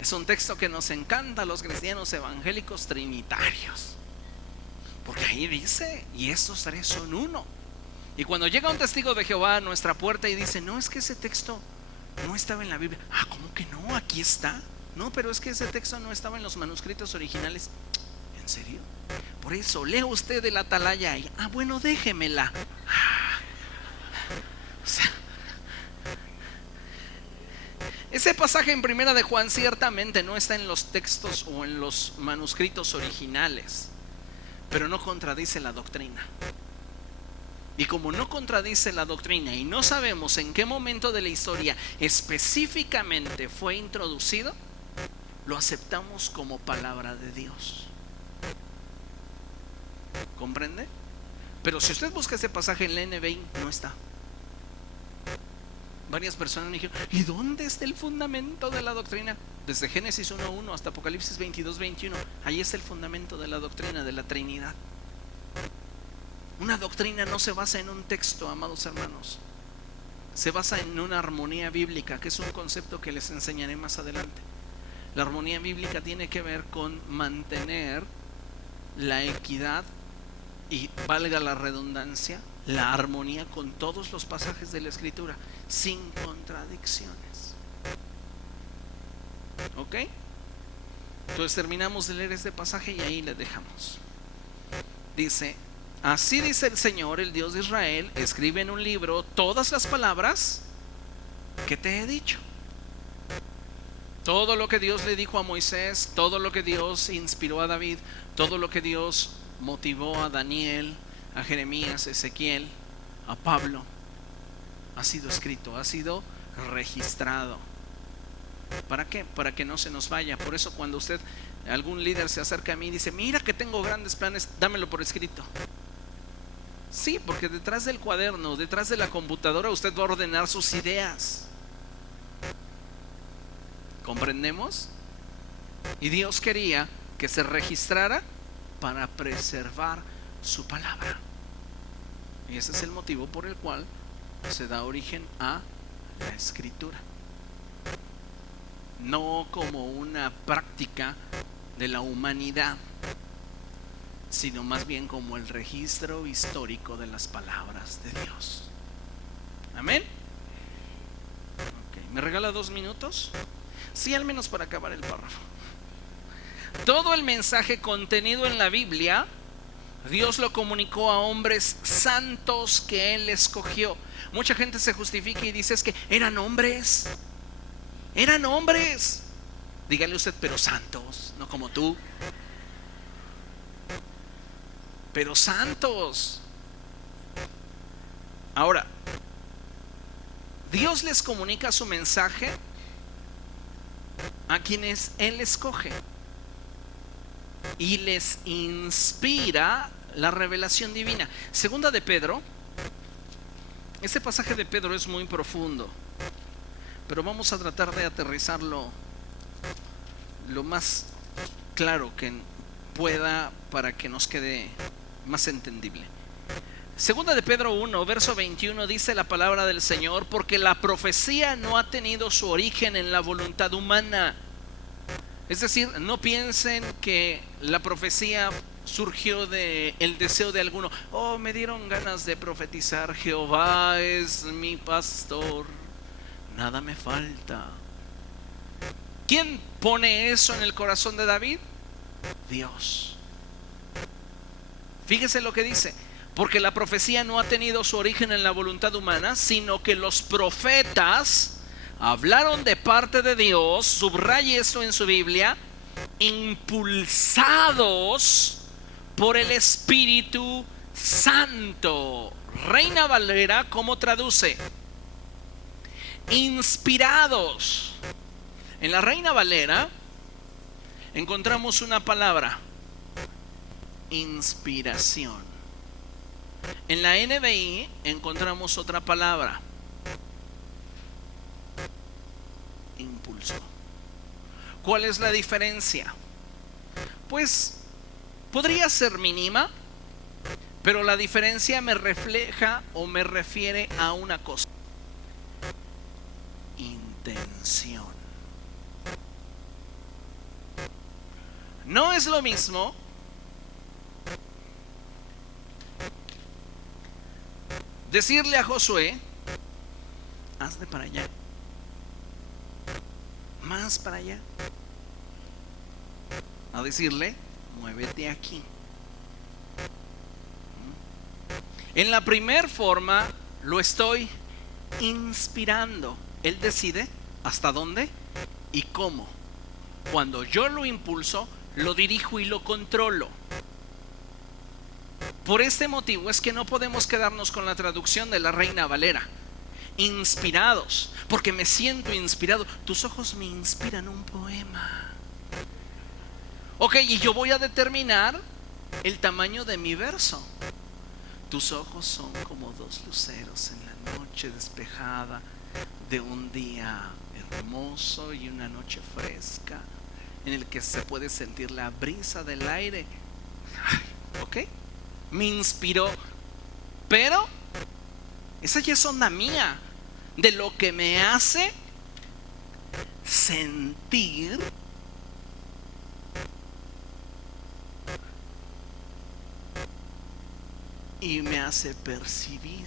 Es un texto que nos encanta a los cristianos evangélicos trinitarios, porque ahí dice: y estos tres son uno. Y cuando llega un testigo de Jehová a nuestra puerta y dice: no, es que ese texto no estaba en la Biblia. Ah, ¿cómo que no? Aquí está. No, pero es que ese texto no estaba en los manuscritos originales. ¿En serio? Por eso, lea usted de la atalaya ahí. Ah, bueno, déjemela. O sea, ese pasaje en Primera de Juan ciertamente no está en los textos o en los manuscritos originales, pero no contradice la doctrina. Y como no contradice la doctrina y no sabemos en qué momento de la historia específicamente fue introducido, lo aceptamos como palabra de Dios. ¿Comprende? Pero si usted busca ese pasaje en la NBI, no está. Varias personas me dijeron: ¿y dónde está el fundamento de la doctrina? Desde Génesis 1:1 hasta Apocalipsis 22:21, ahí está el fundamento de la doctrina de la Trinidad. Una doctrina no se basa en un texto, amados hermanos. se basa en una armonía bíblica, que es un concepto que les enseñaré más adelante. La armonía bíblica tiene que ver con mantener la equidad y, valga la redundancia, la armonía con todos los pasajes de la Escritura, sin contradicciones. ¿Ok? Entonces terminamos de leer este pasaje y ahí le dejamos. Dice: así dice el Señor, el Dios de Israel, escribe en un libro todas las palabras que te he dicho. Todo lo que Dios le dijo a Moisés, todo lo que Dios inspiró a David, todo lo que Dios motivó a Daniel, a Jeremías, a Ezequiel, a Pablo, ha sido escrito, ha sido registrado. ¿Para qué? Para que no se nos vaya. Por eso cuando algún líder se acerca a mí y dice: mira que tengo grandes planes, dámelo por escrito. Sí, porque detrás del cuaderno, detrás de la computadora, usted va a ordenar sus ideas. ¿Comprendemos? Y Dios quería que se registrara para preservar su palabra. Y ese es el motivo por el cual se da origen a la escritura. No como una práctica de la humanidad, sino más bien como el registro histórico de las palabras de Dios. Amén. Okay. ¿Me regala 2 minutos? Sí, al menos para acabar el párrafo. Todo el mensaje contenido en la Biblia, Dios lo comunicó a hombres santos que Él escogió. Mucha gente se justifica y dice: es que eran hombres. Eran hombres. Dígale usted: pero santos, no como tú. Pero santos. Ahora, Dios les comunica su mensaje a quienes Él escoge y les inspira la revelación divina. Segunda de Pedro. Este pasaje de Pedro es muy profundo, pero vamos a tratar de aterrizarlo lo más claro que pueda para que nos quede más entendible. Segunda de Pedro 1, verso 21, dice la palabra del Señor: porque la profecía no ha tenido su origen en la voluntad humana. Es decir, no piensen que la profecía surgió del deseo de alguno. Oh, me dieron ganas de profetizar. Jehová es mi pastor, nada me falta. ¿Quién pone eso en el corazón de David? Dios. Fíjese lo que dice: porque la profecía no ha tenido su origen en la voluntad humana, sino que los profetas hablaron de parte de Dios, subraye esto en su Biblia, impulsados por el Espíritu Santo. Reina Valera, ¿cómo traduce? Inspirados. En la Reina Valera encontramos una palabra: inspiración. En la NBI encontramos otra palabra: impulso. ¿Cuál es la diferencia? Pues podría ser mínima, pero la diferencia me refleja o me refiere a una cosa: intención. No es lo mismo decirle a Josué: hazte para allá, más para allá, a decirle: muévete aquí. En la primer forma lo estoy inspirando. Él decide hasta dónde y cómo. Cuando yo lo impulso, lo dirijo y lo controlo. Por este motivo es que no podemos quedarnos con la traducción de la Reina Valera: inspirados, porque me siento inspirado. Tus ojos me inspiran un poema. Ok, y yo voy a determinar el tamaño de mi verso. Tus ojos son como 2 luceros en la noche despejada de un día hermoso y una noche fresca, en el que se puede sentir la brisa del aire. Ok, me inspiró, pero esa ya es onda mía. de lo que me hace sentir y me hace percibir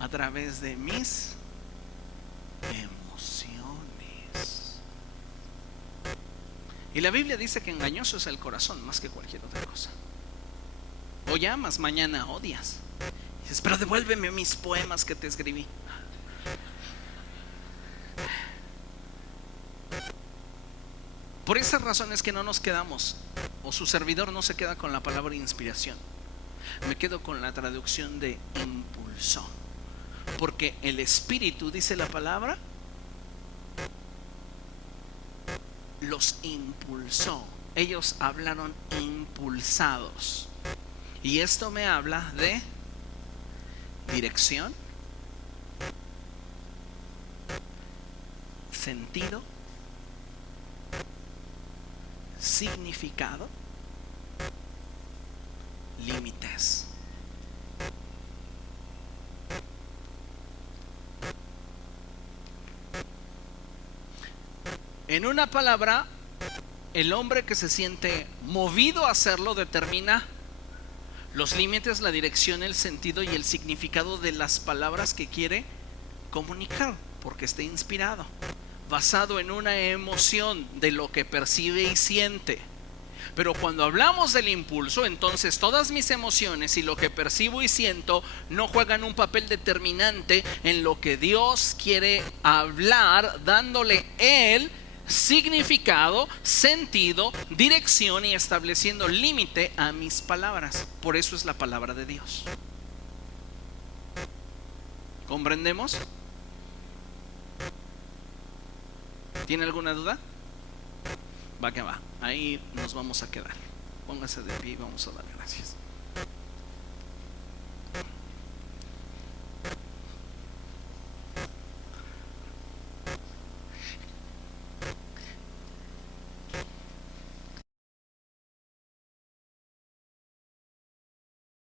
a través de mis emociones. Y la Biblia dice que engañoso es el corazón más que cualquier otra cosa. Hoy amas, mañana odias. Y dices, pero devuélveme mis poemas que te escribí. Por esas razones que no nos quedamos, o su servidor no se queda con la palabra inspiración, me quedo con la traducción de impulsó. Porque el Espíritu, dice la palabra, los impulsó. Ellos hablaron impulsados. Y esto me habla de dirección, sentido, significado, límites. En una palabra, el hombre que se siente movido a hacerlo determina los límites, la dirección, el sentido y el significado de las palabras que quiere comunicar, porque está inspirado, basado en una emoción de lo que percibe y siente. Pero cuando hablamos del impulso, entonces todas mis emociones y lo que percibo y siento no juegan un papel determinante en lo que Dios quiere hablar, dándole Él significado, sentido, dirección y estableciendo límite a mis palabras. Por eso es la palabra de Dios. ¿Comprendemos? ¿Tiene alguna duda? Va que va. Ahí nos vamos a quedar. Póngase de pie y vamos a dar gracias.